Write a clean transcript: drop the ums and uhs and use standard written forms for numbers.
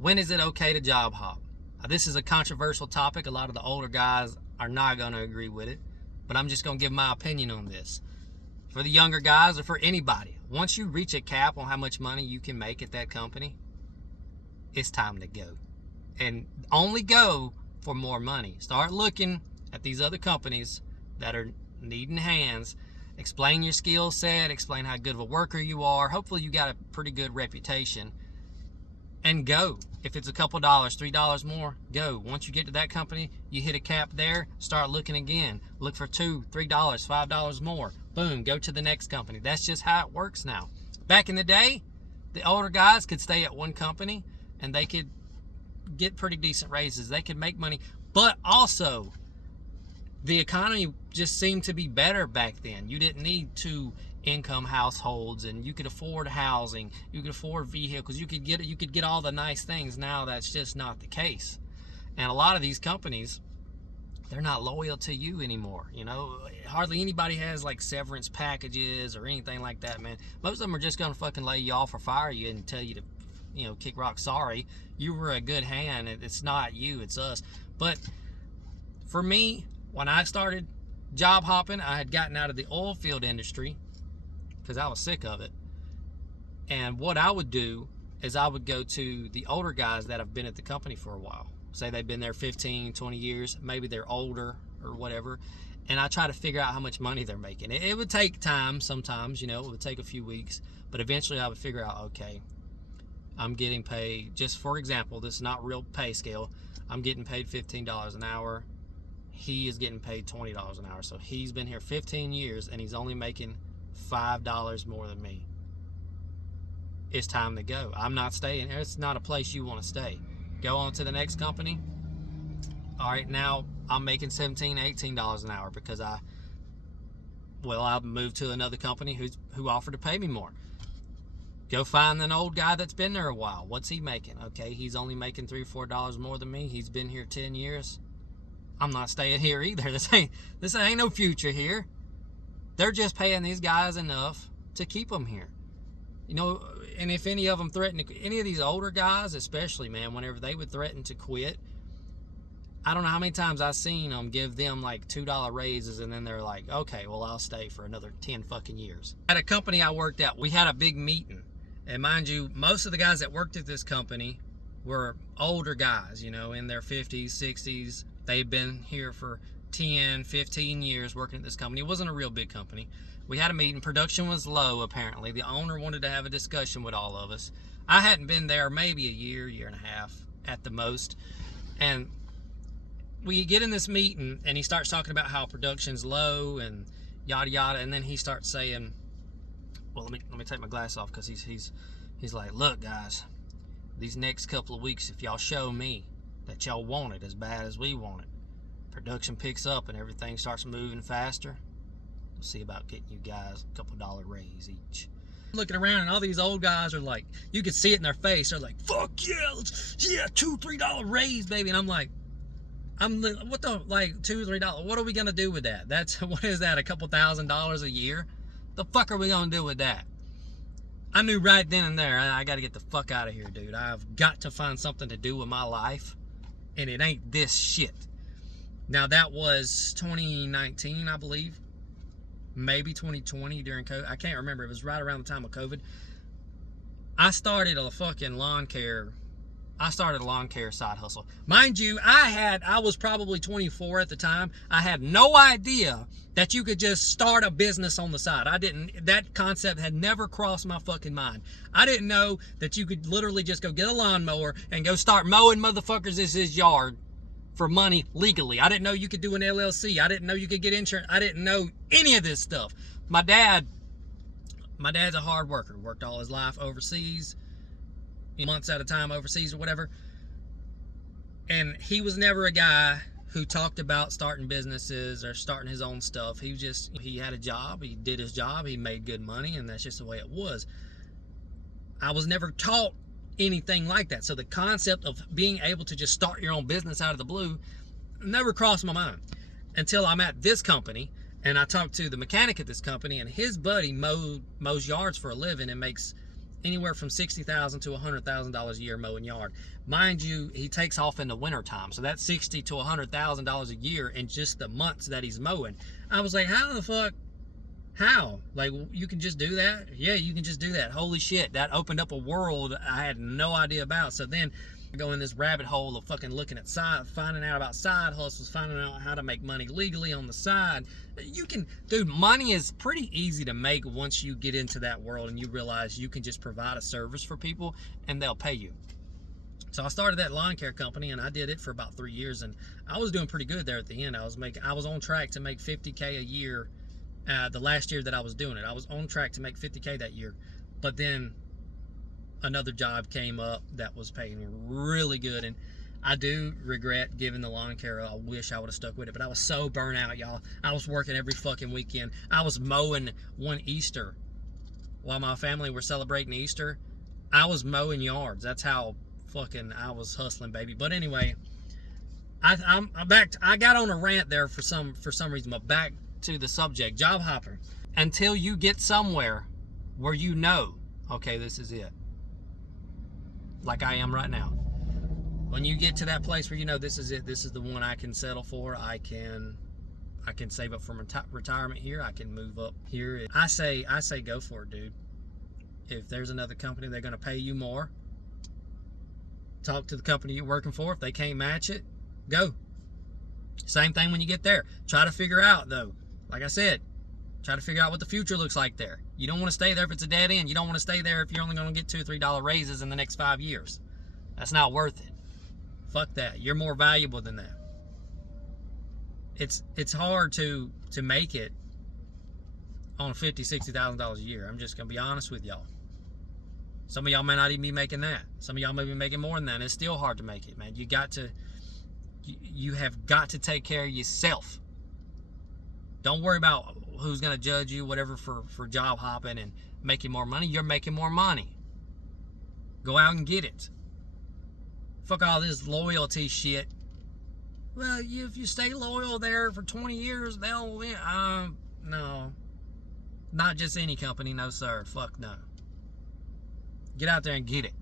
When is it okay to job hop? This is a controversial topic. A lot of the older guys are not going to agree with it, but I'm just going to give my opinion on this. For the younger guys or for anybody, once you reach a cap on how much money you can make at that company, it's time to go. And only go for more money. Start looking at these other companies that are needing hands. Explain your skill set, explain how good of a worker you are. Hopefully you got a pretty good reputation. And go. If it's a couple dollars, $3 more, go. Once you get to that company, you hit a cap there, start looking again. Look for $2, $3, $5 more. Boom, go to the next company. That's just how it works now. Back in the day, the older guys could stay at one company and they could get pretty decent raises. They could make money. But also, the economy just seemed to be better back then. You didn't need two income households, and you could afford housing, you could afford vehicles, you could get all the nice things. Now that's just not the case. And a lot of these companies, they're not loyal to you anymore. You know, hardly anybody has like severance packages or anything like that, man. Most of them are just gonna fucking lay you off or fire you and tell you to, you know, kick rock, sorry, you were a good hand. It's not you, it's us. But for me, when I started job hopping, I had gotten out of the oil field industry because I was sick of it. And what I would do is I would go to the older guys that have been at the company for a while. Say they've been there 15, 20 years, maybe they're older or whatever, and I try to figure out how much money they're making. It would take time sometimes, you know, it would take a few weeks, but eventually I would figure out, okay, I'm getting paid, just for example, this is not real pay scale, I'm getting paid $15 an hour. He is getting paid $20 an hour. So he's been here 15 years and he's only making $5 more than me. It's time to go. I'm not staying here. It's not a place you want to stay. Go on to the next company. All right, now I'm making $17, $18 an hour because I moved to another company who offered to pay me more. Go find an old guy that's been there a while. What's he making? Okay, he's only making $3 or $4 more than me. He's been here 10 years. I'm not staying here either. This ain't no future here. They're just paying these guys enough to keep them here. You know, and if any of them threaten to, any of these older guys, especially, man, whenever they would threaten to quit, I don't know how many times I've seen them give them like $2 raises and then they're like, okay, well, I'll stay for another 10 fucking years. At a company I worked at, we had a big meeting. And mind you, most of the guys that worked at this company were older guys, you know, in their 50s, 60s. They've been here for 10, 15 years working at this company. It wasn't a real big company. We had a meeting. Production was low, apparently. The owner wanted to have a discussion with all of us. I hadn't been there maybe a year and a half at the most. And we get in this meeting, and he starts talking about how production's low and yada yada. And then he starts saying, well, let me take my glass off, because he's like, look, guys, these next couple of weeks, if y'all show me that y'all want it as bad as we want it, production picks up and everything starts moving faster, we'll see about getting you guys a couple $1 raise each. Looking around, and all these old guys are like, you can see it in their face, they're like, fuck yeah, $2, $3 raise, baby. And I'm like, what the, like, $2, $3, what are we gonna do with that? What is that, a couple $1,000 a year? The fuck are we gonna do with that? I knew right then and there, I gotta get the fuck out of here, dude. I've got to find something to do with my life, and it ain't this shit. Now, that was 2019, I believe. Maybe 2020 during COVID. I can't remember. It was right around the time of COVID. I started a fucking lawn care side hustle. Mind you, I was probably 24 at the time. I had no idea that you could just start a business on the side. That concept had never crossed my fucking mind. I didn't know that you could literally just go get a lawnmower and go start mowing motherfuckers' yard for money legally. I didn't know you could do an LLC. I didn't know you could get insurance. I didn't know any of this stuff. My dad's a hard worker. Worked all his life overseas, months at a time overseas or whatever. And he was never a guy who talked about starting businesses or starting his own stuff. He had a job, he did his job, he made good money, and that's just the way it was. I was never taught anything like that. So the concept of being able to just start your own business out of the blue never crossed my mind until I'm at this company, and I talked to the mechanic at this company, and his buddy mows yards for a living and makes anywhere from $60,000 to $100,000 a year mowing yard. Mind you, he takes off in the wintertime, so that's $60,000 to $100,000 a year in just the months that he's mowing. I was like, how the fuck? How? Like, you can just do that? Yeah, you can just do that. Holy shit, that opened up a world I had no idea about. So then I go in this rabbit hole of fucking looking at finding out about side hustles, finding out how to make money legally on the side. You can, dude, money is pretty easy to make once you get into that world and you realize you can just provide a service for people and they'll pay you. So I started that lawn care company and I did it for about 3 years and I was doing pretty good there at the end. I was on track to make $50K a year. The last year that I was doing it, I was on track to make $50K that year, but then another job came up that was paying really good, and I do regret giving the lawn care. I wish I would have stuck with it, but I was so burnt out, y'all. I was working every fucking weekend. I was mowing one Easter while my family were celebrating Easter. I was mowing yards. That's how fucking I was hustling, baby. But anyway, I'm back. I got on a rant there for some reason, but back to the subject, job hopping. Until you get somewhere where you know, okay, this is it. Like I am right now. When you get to that place where you know this is it, this is the one I can settle for, I can save up for retirement here, I can move up here. I say go for it, dude. If there's another company, they're going to pay you more. Talk to the company you're working for. If they can't match it, go. Same thing when you get there. Try to figure out, though, like I said, try to figure out what the future looks like there. You don't want to stay there if it's a dead end. You don't want to stay there if you're only going to get $2 or $3 raises in the next 5 years. That's not worth it. Fuck that. You're more valuable than that. It's hard to make it on $50,000, $60,000 a year. I'm just going to be honest with y'all. Some of y'all may not even be making that. Some of y'all may be making more than that. And it's still hard to make it, man. You have got to take care of yourself. Don't worry about who's going to judge you, whatever, for job hopping and making more money. You're making more money. Go out and get it. Fuck all this loyalty shit. Well, if you stay loyal there for 20 years, they'll... no. Not just any company, no sir. Fuck no. Get out there and get it.